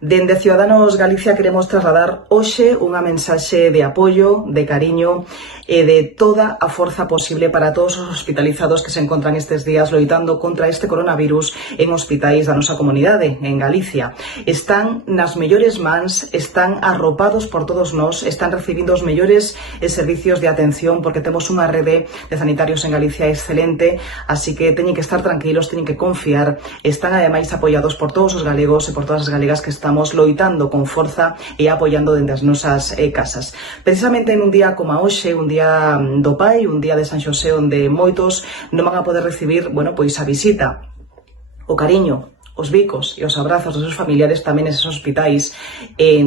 Dende Ciudadanos Galicia queremos trasladar hoxe unha mensaxe de apoio, de cariño e de toda a forza posible para todos os hospitalizados que se encontran estes días loitando contra este coronavirus en hospitais da nosa comunidade, en Galicia. Están nas mellores mans, están arropados por todos nós, están recibindo os mellores servicios de atención porque temos unha rede de sanitarios en Galicia excelente, así que teñen que estar tranquilos, teñen que confiar, están ademais apoiados por todos os galegos e por todas as galegas que estamos loitando con forza e apoiando dende as nosas casas. Precisamente en un día como hoxe, un día do Pai, un día de San Xosé onde moitos non van a poder recibir, pois a visita, o cariño, os bicos e os abrazos dos seus familiares tamén neses hospitais,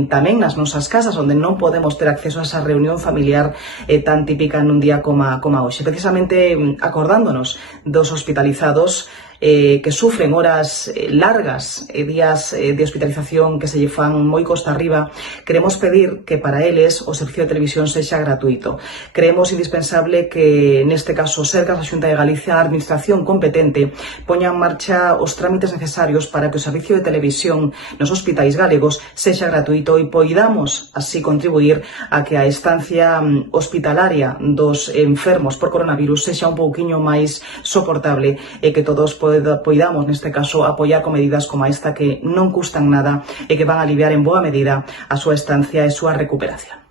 tamén nas nosas casas onde non podemos ter acceso a esa reunión familiar tan típica nun día como hoxe. Precisamente acordándonos dos hospitalizados que sufren horas largas, días de hospitalización que se lle fan moi costa arriba, queremos pedir que para eles o servicio de televisión sexa gratuito. Creemos indispensable que neste caso Sergas, a Xunta de Galicia, a administración competente, poña en marcha os trámites necesarios para que o servicio de televisión nos hospitais galegos sexa gratuito e poidamos así contribuir a que a estancia hospitalaria dos enfermos por coronavirus sexa un pouquiño máis soportable e que todos poidamos, neste caso, apoiar con medidas como esta que non custan nada e que van a aliviar en boa medida a súa estancia e a súa recuperación.